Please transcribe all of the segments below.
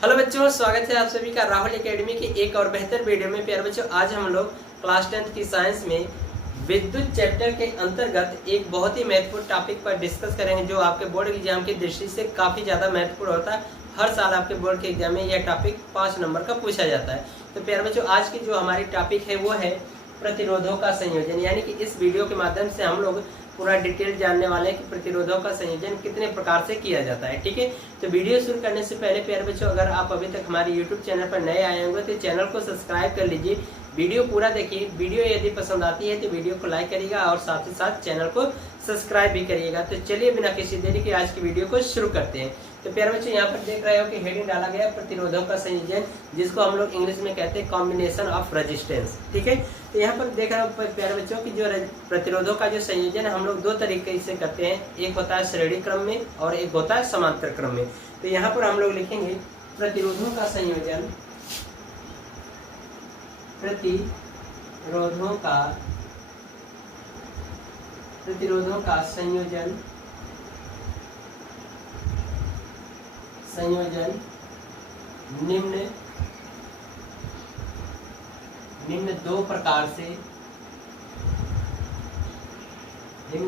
Hello बच्चों, स्वागत है आप सभी का राहुल एकेडमी के एक और बेहतर वीडियो में। प्यारे बच्चों, आज हम लोग क्लास 10th की साइंस में विद्युत चैप्टर के अंतर्गत एक बहुत ही महत्वपूर्ण टॉपिक पर डिस्कस करेंगे, जो आपके बोर्ड एग्जाम की दृष्टि से काफ़ी ज़्यादा महत्वपूर्ण होता है। हर साल आपके बोर्ड के एग्जाम में यह टॉपिक 5 नंबर का पूछा जाता है। तो प्यारे बच्चों, आज की जो हमारी टॉपिक है वो है प्रतिरोधों का संयोजन। यानी कि इस वीडियो के माध्यम से हम लोग पूरा डिटेल जानने वाले हैं कि प्रतिरोधों का संयोजन कितने प्रकार से किया जाता है। ठीक है, तो वीडियो शुरू करने से पहले प्यारे बच्चों, अगर आप अभी तक हमारे यूट्यूब चैनल पर नए आए होंगे तो चैनल को सब्सक्राइब कर लीजिए। वीडियो पूरा देखिए। वीडियो यदि पसंद आती है तो वीडियो को लाइक करिएगा और साथ ही साथ चैनल को सब्सक्राइब भी करिएगा। तो चलिए बिना किसी देरी के आज की वीडियो को शुरू करते हैं। तो प्यारे बच्चों, यहाँ पर देख रहे हो कि हेडिंग डाला गया प्रतिरोधों का संयोजन, जिसको हम लोग इंग्लिश में कहते हैं कॉम्बिनेशन ऑफ रेजिस्टेंस। ठीक है, तो यहाँ पर देख रहे हो प्यारे बच्चों की जो प्रतिरोधों का जो संयोजन है हम लोग दो तरीके से करते हैं। एक होता है श्रेणी क्रम में और एक होता है समांतर क्रम में। तो यहाँ पर हम लोग लिखेंगे प्रतिरोधों का संयोजन, प्रतिरोधों का संयोजन निम्न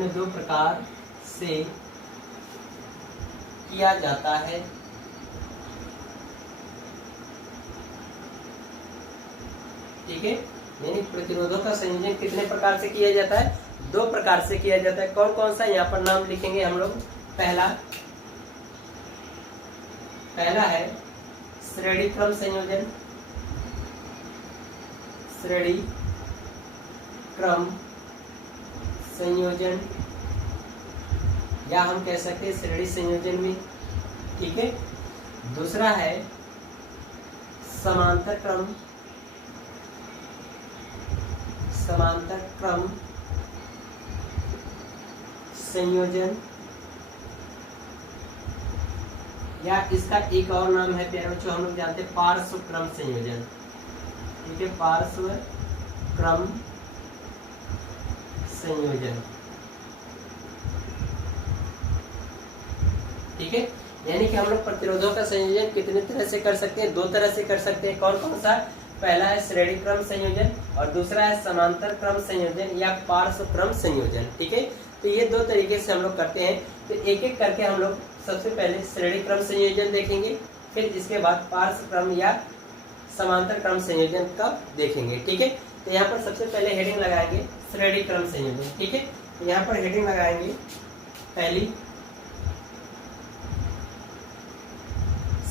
दो प्रकार से किया जाता है। ठीक है, यानी प्रतिरोधों का संयोजन कितने प्रकार से किया जाता है? 2 प्रकार से किया जाता है। कौन कौन सा यहाँ पर नाम लिखेंगे हम लोग। पहला है श्रेणी क्रम संयोजन। श्रेणी क्रम संयोजन या हम कह सकते हैं श्रेणी संयोजन में। ठीक है, दूसरा है समांतर क्रम संयोजन, या इसका एक और नाम है प्यारे बच्चों, हम लोग जानते हैं पार्श्व क्रम संयोजन। ठीक है, पार्श्व क्रम संयोजन। ठीक है, यानी कि हम लोग प्रतिरोधों का संयोजन कितने तरह से कर सकते हैं? 2 तरह से कर सकते हैं। कौन कौन सा? पहला है श्रेणी क्रम संयोजन और दूसरा है समांतर क्रम संयोजन या पार्श्व क्रम संयोजन। ठीक है, तो ये 2 तरीके से हम लोग करते हैं। तो एक एक करके हम लोग सबसे पहले श्रेणी क्रम संयोजन देखेंगे, फिर इसके बाद पार्श्व क्रम या समांतर क्रम संयोजन का देखेंगे। ठीक है, तो यहाँ पर सबसे पहले हेडिंग लगाएंगे श्रेणी क्रम संयोजन। ठीक है, तो यहाँ पर हेडिंग लगाएंगे पहली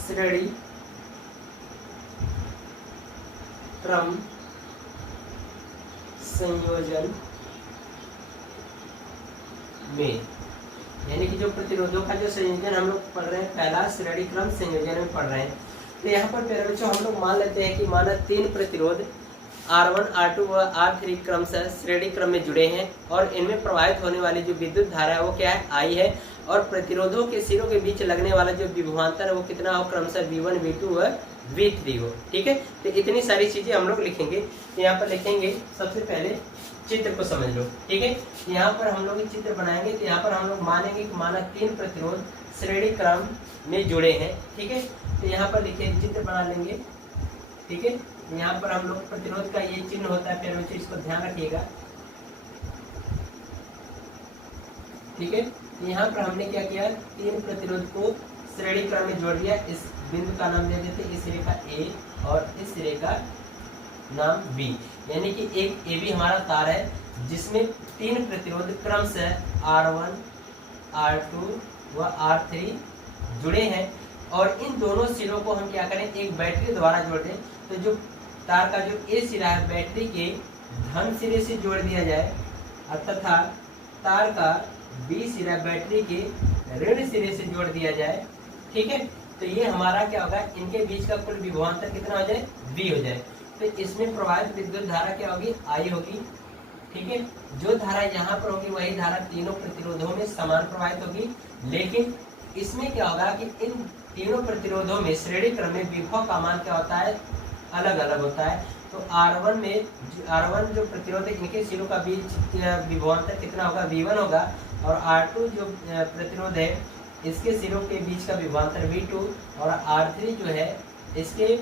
श्रेणी क्रम संयोजन में, यानी कि जो प्रतिरोधों का जो संयोजन हम लोग पढ़ रहे हैं पहला श्रेणी क्रम संयोजन में पढ़ रहे हैं। तो यहाँ पर प्यारे बच्चों हम लोग मान लेते हैं कि माना 3 प्रतिरोध R1, R2 व R3 क्रमशः श्रेणी क्रम में जुड़े हैं और इनमें प्रवाहित होने वाली जो विद्युत धारा है वो क्या है? I है। और प्रतिरोधों के सिरों के बीच लगने वाला जो विभवांतर है वो कितना हो? क्रमशः V1, V2 व V3 हो। ठीक है, तो इतनी सारी चीजें हम लोग लिखेंगे। तो यहाँ पर लिखेंगे सबसे पहले चित्र को समझ लो। ठीक है, यहाँ पर हम लोग चित्र बनाएंगे। तो यहाँ पर हम लोग मानेंगे कि माना 3 प्रतिरोध श्रेणी क्रम में जुड़े हैं। ठीक है, तो यहाँ पर लिखे चित्र बना लेंगे। ठीक है, यहाँ पर हम लोग प्रतिरोध का ये चिन्ह होता है प्यारे बच्चों, इसको ध्यान रखिएगा। ठीक है, यहाँ पर हमने क्या किया? 3 प्रतिरोध को श्रेणी क्रम में जोड़ दिया। इस बिंदु का नाम दे देते, इस सिरे का A और इस सिरे का नाम B। यानी कि एक AB हमारा तार है जिसमें 3 प्रतिरोध क्रमशः R1, R2 व R3 जुड़े हैं और इन दोनों सिरों को हम क्या करें? एक बैटरी द्वारा जोड़ दें। तो जो तार का जो A सिरा है बैटरी के धन सिरे से जोड़ दिया जाए तथा तार का B सिरा बैटरी के ऋण सिरे से जोड़ दिया जाए। ठीक है, तो ये हमारा क्या होगा? इनके बीच का कुल विभवांतर कितना हो जाए? V हो जाए। तो इसमें प्रवाहित विद्युत धारा क्या होगी? I होगी। ठीक है, जो धारा यहाँ पर होगी वही धारा तीनों प्रतिरोधों में समान प्रवाहित होगी। लेकिन इसमें क्या होगा कि इन तीनों प्रतिरोधों में श्रेणी क्रम में विभव का मान क्या होता है? अलग अलग होता है। तो R1 जो प्रतिरोध है इनके सिरों का बीच विभवांतर कितना होगा? V1 होगा। और R2 जो प्रतिरोध है इसके सिरों के बीच का विभवांतर V2 और R3 जो है इसके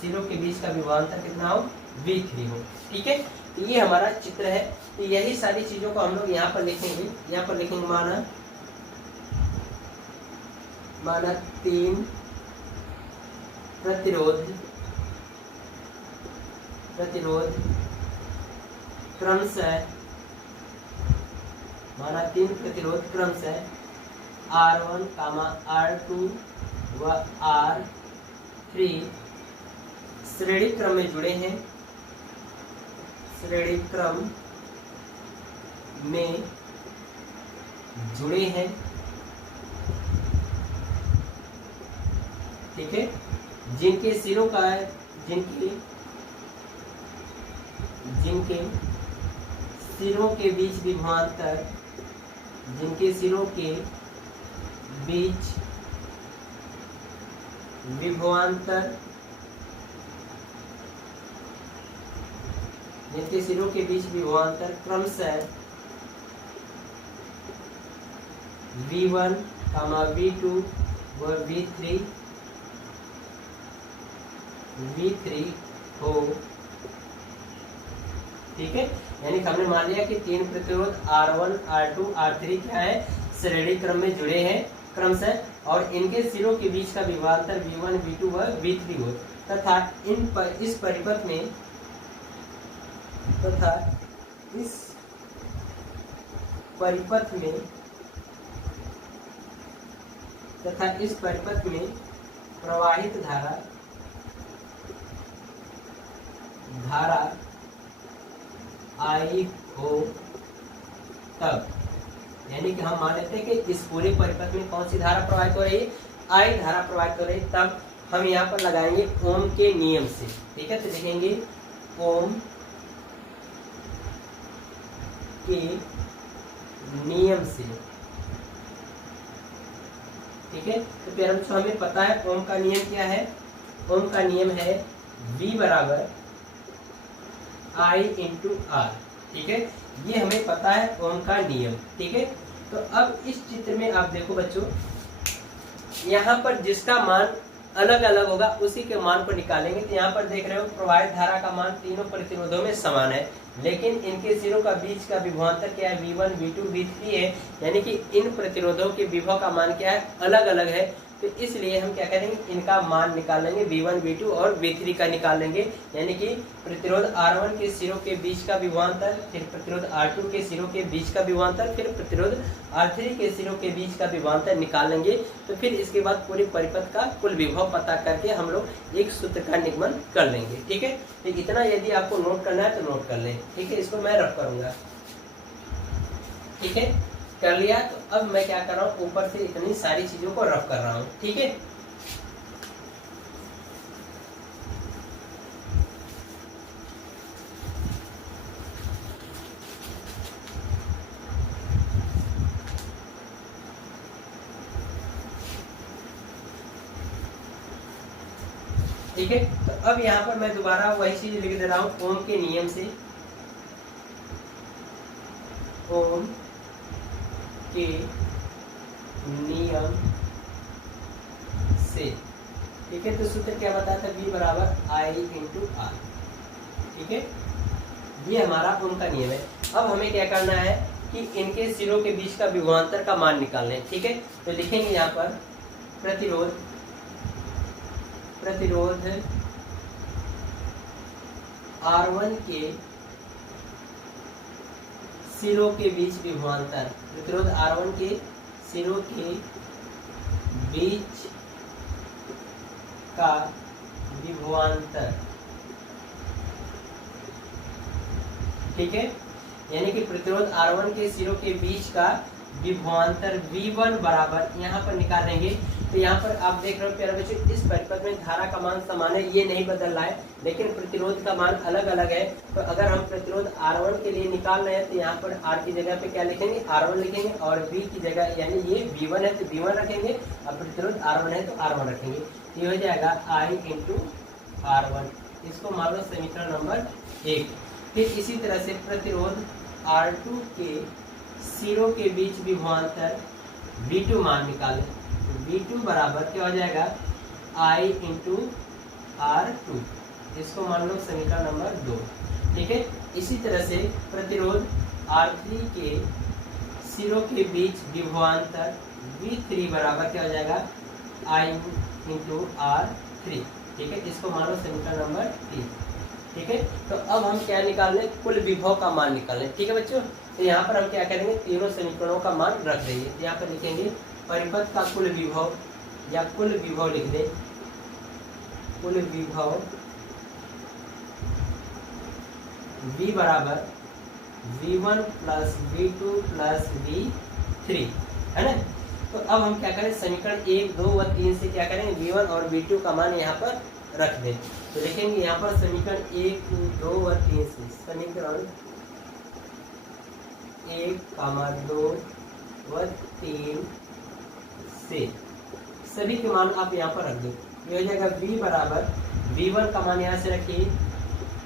सिरों के बीच का विभवांतर कितना हो, V3 हो। ठीक है, तो ये हमारा चित्र है। तो यही सारी चीजों को हम लोग यहाँ पर लिखेंगे। यहाँ पर लिखेंगे माना 3 प्रतिरोध क्रमशः, माना 3 प्रतिरोध क्रमशः R1, R2 व R3 श्रेणी क्रम में जुड़े हैं, श्रेणी क्रम में जुड़े हैं। ठीक है, जिनके सिरों का जिनके सिरों के बीच विभवांतर, जिनके सिरों के बीच विभवांतर, जिनके सिरों के बीच विभवांतर क्रमशः V1, V2 व V3 हो। ठीक है, यानी हमने मान लिया कि 3 प्रतिरोध R1, R2, R3 क्या है, श्रेणी क्रम में जुड़े हैं क्रमशः, और इनके सिरों के बीच का विभवांतर V1, V2 व V3 हो, तथा इस परिपथ में प्रवाहित धारा आई हो तब, यानी कि हम मान लेते हैं कि इस पूरे परिपथ में कौन सी धारा प्रवाहित हो रही है, आई धारा प्रवाहित हो रही है, तब हम यहाँ पर लगाएंगे ओम के नियम से। ठीक है, तो लिखेंगे ओम के नियम से। ठीक है, तो फिर हमें पता है ओम का नियम क्या है। ओम का नियम है V बराबर I इंटू आर। ठीक है, ये हमें पता है ओम का नियम। ठीक है, तो अब इस चित्र में आप देखो बच्चों, यहाँ पर जिसका मान अलग अलग होगा उसी के मान को निकालेंगे। तो यहाँ पर देख रहे हो प्रवाहित धारा का मान तीनों प्रतिरोधों में समान है, लेकिन इनके सिरों का बीच का विभवांतर क्या है, V1, V2, V3 है, यानी कि इन प्रतिरोधों के विभव का मान क्या है, अलग अलग है। तो इसलिए हम क्या करेंगे, इनका मान निकालेंगे, V1, V2 और V3 का निकालेंगे, यानी कि प्रतिरोध R1 के सिरों के बीच का विभवांतर, फिर प्रतिरोध R2 के सिरों के बीच का विभवांतर, फिर प्रतिरोध R3 के सिरों के बीच का विभवांतर निकालेंगे। तो फिर इसके बाद पूरे परिपथ का कुल विभव पता करके हम लोग एक सूत्र का निगमन कर लेंगे। ठीक है, तो इतना यदि आपको नोट करना है तो नोट कर लें। ठीक है, इसको मैं रफ करूंगा। ठीक है, कर लिया। तो अब मैं क्या कर रहा हूँ, ऊपर से इतनी सारी चीजों को रफ कर रहा हूँ। ठीक है, ठीक है, तो अब यहाँ पर मैं दोबारा वही चीज लिख दे रहा हूँ, ओम के नियम से, ओम के नियम से। ठीक है, तो सूत्र क्या बताया था, V बराबर I इंटू आर। ठीक है, ये हमारा ओम का नियम है। अब हमें क्या करना है कि इनके सिरों के बीच का विभवांतर का मान निकालना है। ठीक है, तो लिखेंगे यहाँ पर प्रतिरोध R1 के सिरों के बीच विभवांतर, प्रतिरोध R1 के सिरों के बीच का विभवांतर। ठीक है, यानी कि प्रतिरोध R1 के सिरों के बीच का विभवांतर V1 बराबर यहाँ पर निकालेंगे। तो यहाँ पर आप देख रहे हो प्यारे बच्चों, इस परिपथ में धारा का मान समान है, ये नहीं बदल रहा है, लेकिन प्रतिरोध का मान अलग अलग है। तो अगर हम प्रतिरोध R1 के लिए निकाल रहे हैं तो यहाँ पर R की जगह पे क्या लिखेंगे, R1 लिखेंगे, और V की जगह, यानी ये V1 है तो V1 रखेंगे, और प्रतिरोध R1 है तो R1 रखेंगे। ये हो जाएगा I इंटू R1। इसको मान लो समीकरण नंबर 1। फिर इसी तरह से प्रतिरोध R2 के सिरों के बीच विभवांतर V2 मान निकालें। V2 बराबर क्या हो जाएगा, I इंटू R2, इसको मान लो समीकरण नंबर 2। ठीक है, इसी तरह से प्रतिरोध R3 के सिरों के बीच विभवांतर V3 बराबर क्या हो जाएगा, I इंटू R3। ठीक है, इसको मान लो समीकरण नंबर 3। ठीक है, तो अब हम क्या निकाल लें, कुल विभव का मान निकाल लें। ठीक है बच्चों, तो यहाँ पर हम क्या करेंगे, तीनों समीकरणों का मान रख देंगे। तो यहाँ पर लिखेंगे परिपथ का कुल विभव, या कुल विभव लिख दें, कुल विभव V बराबर V1 plus V2 plus V3, है ना। तो अब हम क्या करें, समीकरण 1, 2 व 3 से क्या करेंगे, V1 और V2 का मान यहाँ पर रख दें। तो लिखेंगे यहाँ पर समीकरण 1, 2 व 3 से, समीकरण 1, 2 व 3 से सभी के मान आप यहाँ पर रख दो। ये हो जाएगा V बराबर V1 का मान यहाँ से रखिए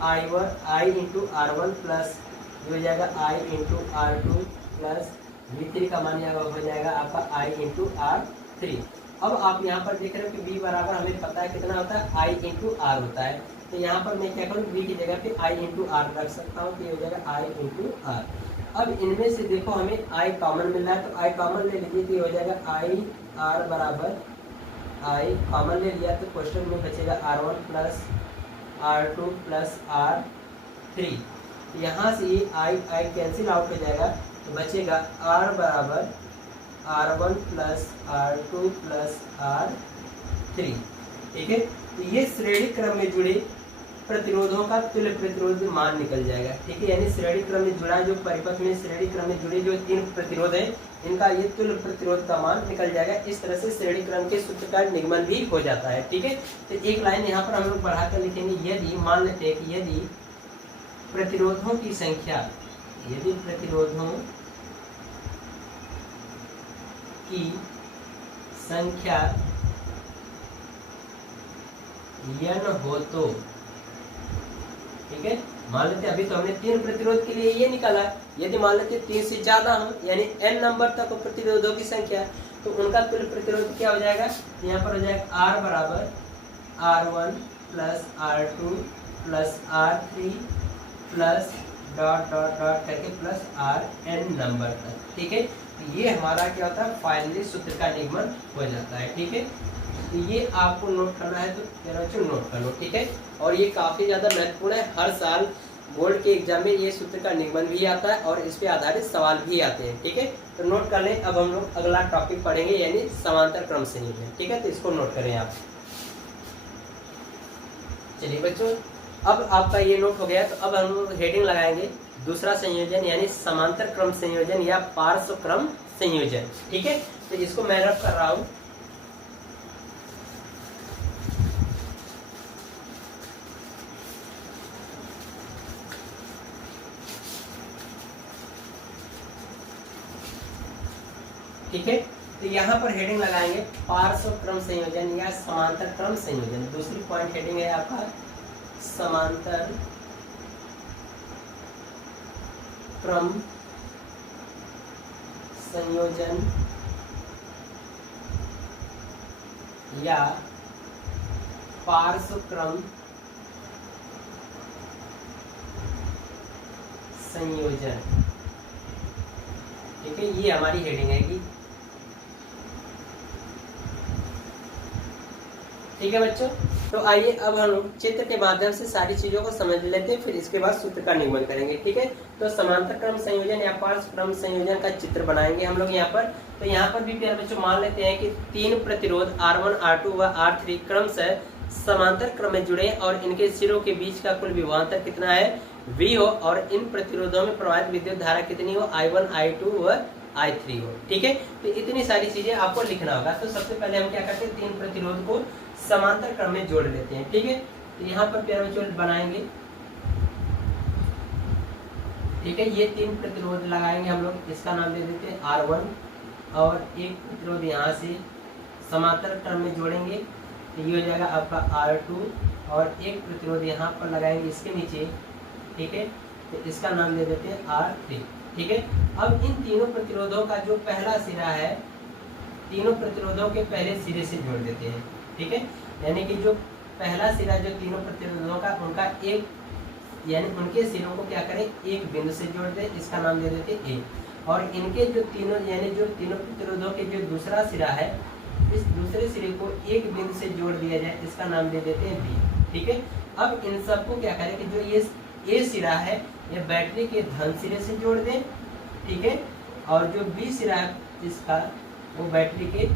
I इंटू R1 प्लस ये हो जाएगा I into R2 plus V3 का मान यहाँ हो जाएगा आपका I इंटू R3। अब आप यहाँ पर देख रहे हो कि V बराबर हमें पता है कितना होता है, I इंटू R होता है। तो यहाँ पर मैं क्या करूँ, V की जगह पे I इंटू R रख सकता हूँ, तो ये हो जाएगा I इंटू R। अब इनमें से देखो हमें I कॉमन मिल रहा है, तो I कॉमन ले लीजिए, तो ये हो जाएगा I R बराबर I कॉमन ले लिया तो क्वेश्चन में बचेगा R1 plus R2 plus R3। यहाँ से ये I कैंसिल आउट हो जाएगा, तो बचेगा R बराबर R1 plus R2 plus R3। ठीक है, तो ये श्रेणी क्रम में जुड़े प्रतिरोधों का तुल्य प्रतिरोध मान निकल जाएगा। ठीक है, यानी श्रेणी क्रम में जुड़ा जो परिपथ में श्रेणी क्रम में जुड़े जो 3 प्रतिरोध है, इनका ये तुल्य प्रतिरोध का मान निकल जाएगा। इस तरह से श्रेणी क्रम के सूत्र का निगमन भी हो जाता है। ठीक है, तो एक लाइन यहाँ पर हम लोग बढ़ाकर लिखेंगे, यदि मान लेते हैं कि यदि प्रतिरोधों की संख्या, यदि प्रतिरोधों की संख्या n हो तो, ठीक है, मान लेते अभी तो हमने 3 प्रतिरोध के लिए ये निकाला, यदि मान लेते 3 से ज्यादा हो यानी n नंबर तक प्रतिरोधों की संख्या, तो उनका तुल्य प्रतिरोध क्या हो जाएगा, यहाँ पर हो जाएगा R बराबर R1 plus R2 plus R3 plus dot dot dot करके प्लस Rn नंबर तक। ठीक है, तो ये हमारा क्या होता है, फाइनली सूत्र का निगमन हो जाता है। ठीक है, तो ये आपको नोट करना है तो बच्चों नोट कर लो। ठीक है, और ये काफ़ी ज़्यादा महत्वपूर्ण है, हर साल बोर्ड के एग्जाम में ये सूत्र का निगमन भी आता है और इस पे आधारित सवाल भी आते हैं। ठीक है, तो नोट कर लें। अब हम लोग अगला टॉपिक पढ़ेंगे यानी समांतर क्रम संयोजन। ठीक है, तो इसको नोट करें आप। चलिए बच्चों, अब आपका ये नोट हो गया, तो अब हम लोग हेडिंग लगाएंगे दूसरा संयोजन यानी समांतर क्रम संयोजन या पार्श्व क्रम संयोजन। ठीक है, तो इसको मैं रफ कर रहा हूँ। ठीक है, तो यहाँ पर हेडिंग लगाएंगे पार्श्व क्रम संयोजन या समांतर क्रम संयोजन। दूसरी पॉइंट हेडिंग है आपका समांतर क्रम संयोजन या पार्श्व क्रम संयोजन। ठीक है, ये हमारी हेडिंग है कि ठीक है बच्चों। तो आइए अब हम चित्र के माध्यम से सारी चीजों को समझ लेते हैं, फिर इसके बाद सूत्र का निगमन करेंगे। ठीक है, तो समांतर क्रम संयोजन या पार्श्व क्रम संयोजन का चित्र बनाएंगे हम लोग यहाँ पर। तो यहाँ पर भी प्यारे बच्चों मान लेते हैं कि 3 प्रतिरोध R1, R2 व R3 क्रमशः समांतर क्रम में जुड़े और इनके सिरों के बीच का कुल विभवांतर कितना है, V हो, और इन प्रतिरोधों में प्रवाहित विद्युत धारा कितनी हो, I1, I2 व I3 हो। ठीक है, तो इतनी सारी चीजें आपको लिखना होगा। तो सबसे पहले हम क्या करते हैं, 3 प्रतिरोध को समांतर क्रम में जोड़ लेते हैं। ठीक है, तो यहाँ पर प्यारे बच्चों बनाएंगे। ठीक है, ये 3 प्रतिरोध लगाएंगे हम लोग, इसका नाम दे देते हैं R1 और एक प्रतिरोध यहाँ से समांतर क्रम में जोड़ेंगे, तो ये हो जाएगा आपका R2 और एक प्रतिरोध यहाँ पर लगाएंगे इसके नीचे। ठीक है, तो इसका नाम दे देते हैं R3। ठीक है, अब इन तीनों प्रतिरोधों का जो पहला सिरा है, तीनों प्रतिरोधों के पहले सिरे से जोड़ देते हैं। ठीक है, यानी कि जो पहला सिरा जो तीनों प्रतिरोधों का उनका एक यानी उनके सिरों को क्या करें एक बिंदु से जोड़ दे, इसका नाम दे देते ए। और इनके जो तीनों यानी जो तीनों प्रतिरोधों के जो दूसरा सिरा है इस दूसरे सिरे को एक बिंदु से जोड़ दिया जाए, इसका नाम दे देते हैं बी। ठीक है, अब इन सबको क्या करें कि जो ये ए सिरा है ये बैटरी के धन सिरे से जोड़ दें। ठीक है, और जो बी सिरा है इसका वो बैटरी के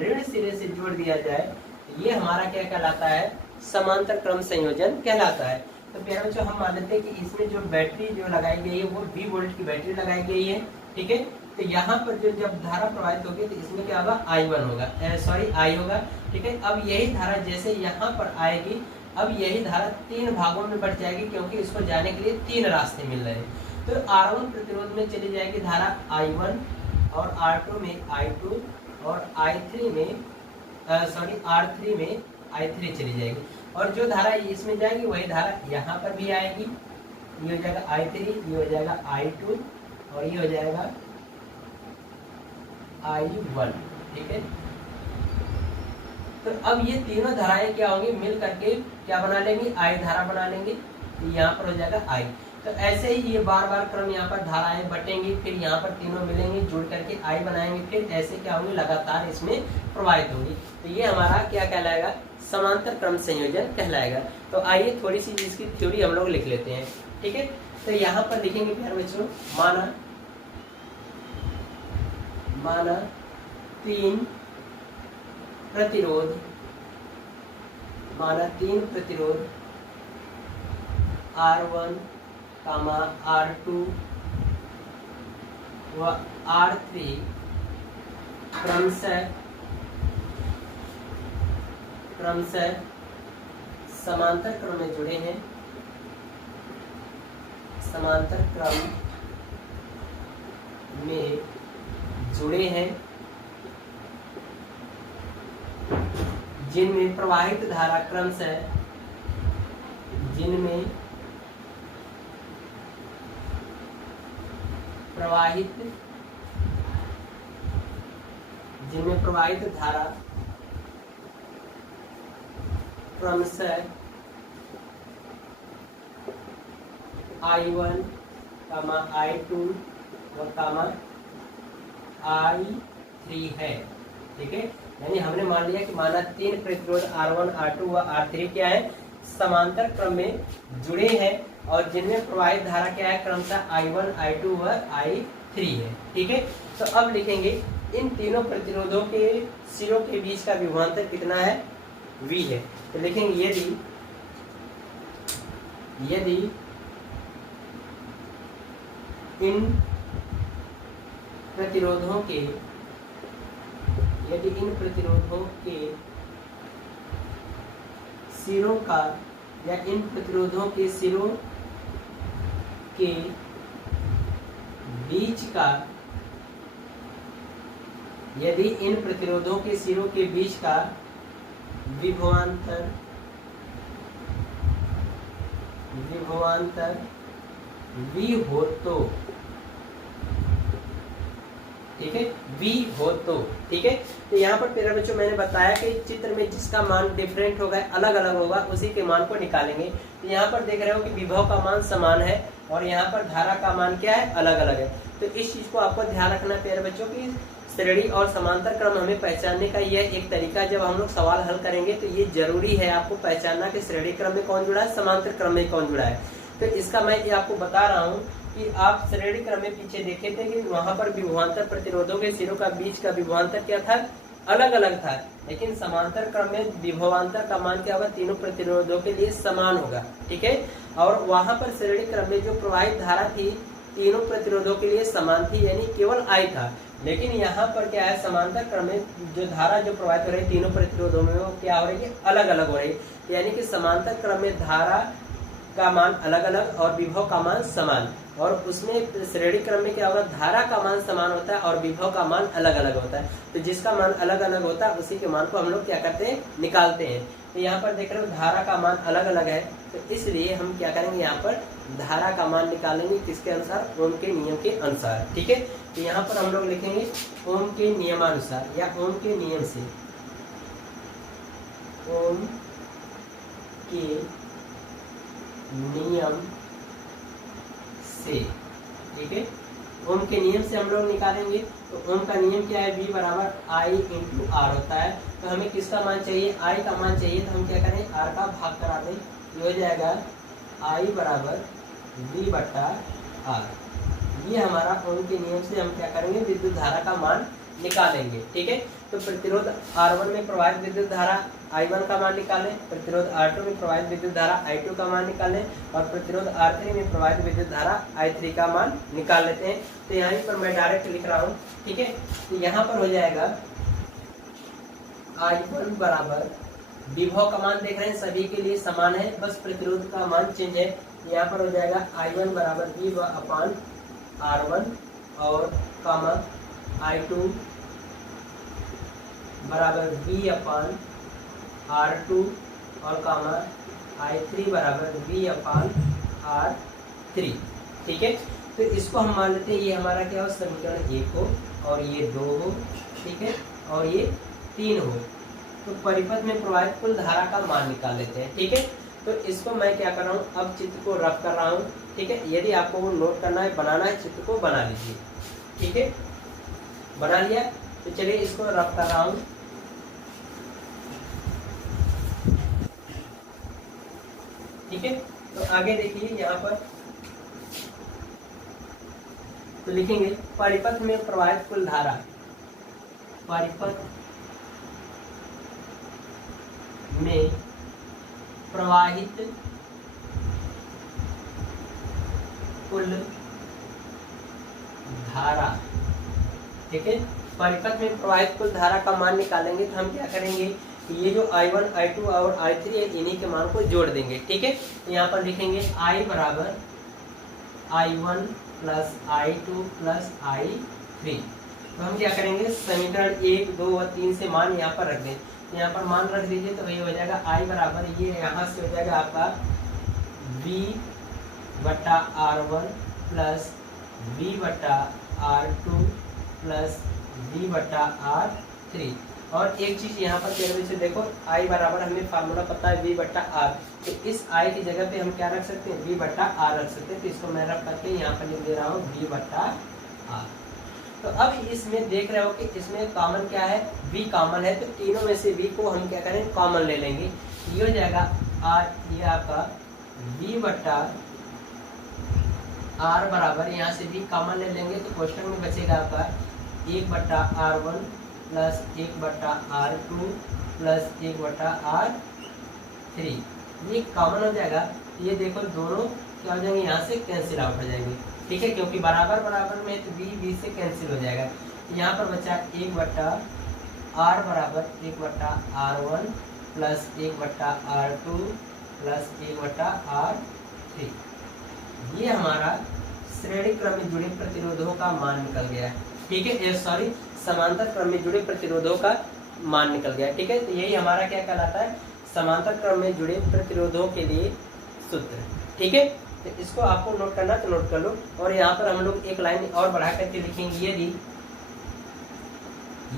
ऋण सिरे से जोड़ दिया जाए। ये हमारा क्या कहलाता है, समांतर क्रम संयोजन कहलाता है। तो प्यारे बच्चों हम मान लेते हैं कि इसमें जो बैटरी जो लगाई गई है वो 20 वोल्ट की बैटरी लगाई गई है। ठीक है, तो यहाँ पर जो जब धारा प्रवाहित होगी तो इसमें क्या होगा, I1 होगा, सॉरी I होगा। ठीक है, अब यही धारा जैसे यहाँ पर आएगी, अब यही धारा 3 भागों में बढ़ जाएगी क्योंकि इसको जाने के लिए 3 रास्ते मिल रहे हैं। तो R1 प्रतिरोध में चली जाएगी धारा I1 और R2 में I2 और I3 में R3 में I3 चली जाएगी। और जो धारा इसमें जाएगी वही धारा यहाँ पर भी आएगी। ये हो जाएगा I3, ये हो जाएगा I2 और ये हो जाएगा I1। ठीक है, तो अब ये तीनों धाराएं क्या होंगी, मिल करके क्या बना लेंगी, I धारा बना लेंगे। तो यहाँ पर हो जाएगा I। तो ऐसे ही ये बार बार क्रम यहाँ पर धाराएं बटेंगी, फिर यहाँ पर तीनों मिलेंगे, जुड़ करके I बनाएंगे, फिर ऐसे क्या होंगे, लगातार इसमें प्रवाहित होंगी। तो ये हमारा क्या कहलाएगा, समांतर क्रम संयोजन कहलाएगा। तो आइए थोड़ी सी इसकी थ्योरी हम लोग लिख लेते हैं। ठीक है, तो यहाँ पर लिखेंगे प्यारे बच्चों, माना 3 प्रतिरोध, R1, R2 व R3 क्रमशः समांतर क्रम में जुड़े हैं, जिनमें प्रवाहित धारा क्रमशः I1, I2 व I3 है। ठीक है, यानी हमने मान लिया कि माना 3 प्रतिरोध R1, R2 व R3 क्या है, समांतर क्रम में जुड़े हैं और जिनमें प्रवाहित धारा क्या है, क्रमशः I1, I2 व I3 है। ठीक है, तो अब लिखेंगे इन तीनों प्रतिरोधों के सिरों के बीच का विभवांतर कितना है, V है। तो लिखेंगे यदि इन प्रतिरोधों के सिरों का या इन प्रतिरोधों के सिरों के बीच का विभवांतर V हो तो, ठीक है, V हो तो। ठीक है, तो यहाँ पर प्यारे बच्चों मैंने बताया कि चित्र में जिसका मान डिफरेंट होगा, अलग अलग होगा, उसी के मान को निकालेंगे। तो यहाँ पर देख रहे हो कि विभव का मान समान है और यहाँ पर धारा का मान क्या है, अलग अलग है। तो इस चीज को आपको ध्यान रखना प्यारे बच्चों की श्रेणी और समांतर क्रम हमें पहचानने का यह एक तरीका, जब हम लोग सवाल हल करेंगे तो ये जरूरी है आपको पहचानना कि श्रेणी क्रम में कौन जुड़ा है, समांतर क्रम में कौन जुड़ा है। तो इसका मैं ये आपको बता रहा हूँ कि आप श्रेणी क्रम में पीछे देखे थे कि वहां पर विभवांतर प्रतिरोधों के सिरों का बीच का विभवांतर क्या था, अलग अलग था, लेकिन समांतर क्रम में विभवांतर का मान क्या होगा, तीनों प्रतिरोधों के लिए समान होगा। ठीक है, और वहां पर श्रेणी क्रम में जो प्रवाहित धारा थी तीनों प्रतिरोधों के लिए समान थी, यानी केवल I था। लेकिन यहाँ पर क्या है, समांतर क्रम में जो धारा जो प्रवाहित हो रही है तीनों प्रतिरोधों में वो क्या हो रही है, अलग अलग हो रही है। यानी कि समांतर क्रम में धारा का मान अलग अलग और विभव का मान समान, और उसमें श्रेणी क्रम में क्या होगा, धारा का मान समान होता है और विभव का मान अलग अलग होता है। तो जिसका मान अलग अलग होता है उसी के मान को हम लोग क्या करते हैं, निकालते हैं। तो यहाँ पर देख रहे हो धारा का मान अलग अलग है, तो इसलिए हम क्या करेंगे, यहाँ पर धारा का मान निकालेंगे किसके अनुसार, ओम के नियम के अनुसार। ठीक है, तो यहाँ पर हम लोग लिखेंगे ओम के नियमानुसार या ओम के नियम से, ओम के नियम से, ठीक है, ओम के नियम से हम लोग निकालेंगे। तो ओम का नियम क्या है, V बराबर I इंटू आर होता है। तो हमें किसका मान चाहिए, I का मान चाहिए। तो हम क्या करें, R का भाग करा दें, ये हो जाएगा I बराबर V बटा R। ये हमारा ओम के नियम से हम क्या करेंगे, विद्युत धारा का मान निकालेंगे, ठीक है। तो प्रतिरोध R1 में प्रवाहित विद्युत धारा I1 का मान निकालें, प्रतिरोध R2 में प्रवाहित विद्युत धारा I2 का मान निकालें, और प्रतिरोध R3 में प्रवाहित विद्युत धारा I3 का मान निकाल लेते हैं। तो यहाँ पर मैं डायरेक्ट लिख रहा हूँ, ठीक है। तो यहाँ पर हो जाएगा I1 बराबर, विभव का मान देख रहे हैं सभी के लिए समान है, बस प्रतिरोध का मान चेंज है। यहाँ पर हो जाएगा I1 बराबर V अपान R1 और कामा I2 बराबर V अपान R2 और कामा I3 बराबर V अपान R3, ठीक है। तो इसको हम मान लेते हैं, ये हमारा क्या हो, समीकरण 1 हो, और ये 2 हो, ठीक है, और ये 3 हो। तो परिपथ में प्रवाहित कुल धारा का मान निकाल लेते हैं, ठीक है। तो इसको मैं क्या कर रहा हूँ, अब चित्र को रफ कर रहा हूँ, ठीक है। यदि आपको वो नोट करना है, बनाना है, चित्र को बना लीजिए, ठीक है। बना लिया, तो चलिए इसको रफ कर रहा हूँ, ठीक है। तो आगे देखिए यहाँ पर, तो लिखेंगे परिपथ में प्रवाहित कुल धारा, परिपथ में प्रवाहित कुल धारा, ठीक है। परिपथ में प्रवाहित कुल धारा का मान निकालेंगे। तो हम क्या करेंगे, ये जो I1, I2 और I3 है, इन्हीं के मान को जोड़ देंगे, ठीक है। यहाँ पर लिखेंगे I बराबर I1 plus I2 plus I3। तो हम क्या करेंगे, समीकरण 1, 2 और 3 से मान यहाँ पर रख दें। यहाँ पर मान रख दीजिए, तो ये हो जाएगा I बराबर, ये यहाँ से हो जाएगा आपका V बटा R1 प्लस V बटा R2 प्लस V बटा R3। और एक चीज यहाँ पर तेरे से देखो, I बराबर हमें फार्मूला पता है V बटा R, तो इस I की जगह पे हम क्या रख सकते हैं, V बटा R रख सकते हैं। तो इसको मैं रख करके यहाँ पर लिख दे रहा हूँ V बटा R। तो अब इसमें देख रहे हो कि इसमें कॉमन क्या है, V कॉमन है। तो तीनों में से V को हम क्या करें, कॉमन ले लेंगे। ये हो जाएगा R, ये आपका V बटा R बराबर, यहाँ से V कॉमन ले लेंगे तो क्वेश्चन में बचेगा आपका 1 बटा R1 प्लस 1 बटा R2 प्लस 1 बटा R3। ये कॉमन हो जाएगा। ये देखो दोनों क्या हो जाएंगे, यहाँ से कैंसिल आउट हो जाएंगे, ठीक है, क्योंकि बराबर बराबर में तो V से कैंसिल हो जाएगा। यहाँ पर बचा 1 बटा R बराबर 1 बटा R1 प्लस 1 बटा R2 प्लस 1 बटा R3। ये हमारा श्रेणी क्रम में जुड़े प्रतिरोधों का मान निकल गया, ठीक है। सॉरी, समांतर क्रम में जुड़े प्रतिरोधों का मान निकल गया, ठीक है। तो यही हमारा क्या कहलाता है, समांतर क्रम में जुड़े प्रतिरोधों के लिए सूत्र, ठीक है। तो इसको आपको नोट करना तो नोट कर लो। और यहाँ पर हम लोग एक लाइन और बढ़ा करके लिखेंगे,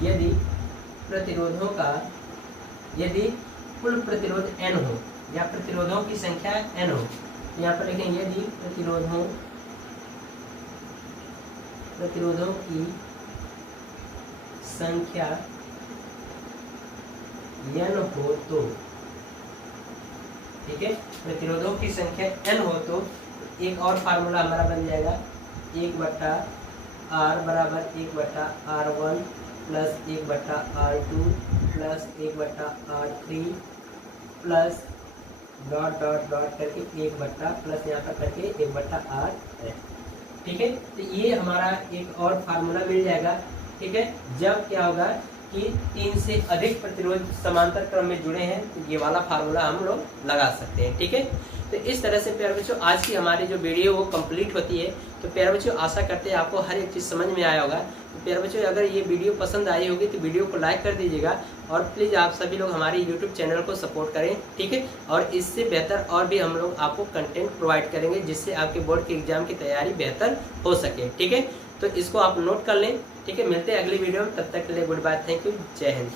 यदि प्रतिरोधों का, यदि कुल प्रतिरोध n हो या प्रतिरोधों की संख्या n हो, यहाँ पर लिखेंगे यदि प्रतिरोधों की संख्या n हो तो, ठीक है, प्रतिरोधों की संख्या n हो तो एक और फार्मूला हमारा बन जाएगा 1 बटा R बराबर 1 बटा R1 प्लस 1 बटा R2 प्लस 1 बटा R3 plus dot dot dot करके 1 बटा प्लस यहाँ पर करके 1 बटा R है, ठीक है। तो ये हमारा एक और फार्मूला मिल जाएगा, ठीक है। जब क्या होगा कि 3 से अधिक प्रतिरोध समांतर क्रम में जुड़े हैं, तो ये वाला फार्मूला हम लोग लगा सकते हैं, ठीक है। तो इस तरह से प्यारे बच्चों आज की हमारी जो वीडियो वो कंप्लीट होती है। तो प्यारे बच्चों आशा करते हैं आपको हर एक चीज़ समझ में आया होगा। तो प्यारे बच्चों अगर ये वीडियो पसंद आई होगी तो वीडियो को लाइक कर दीजिएगा, और प्लीज़ आप सभी लोग हमारे यूट्यूब चैनल को सपोर्ट करें, ठीक है। और इससे बेहतर और भी हम लोग आपको कंटेंट प्रोवाइड करेंगे, जिससे आपके बोर्ड के एग्जाम की तैयारी बेहतर हो सके, ठीक है। तो इसको आप नोट कर लें, ठीक है। मिलते हैं अगली वीडियो में, तब तक के लिए गुड बाय, थैंक यू, जय हिंद।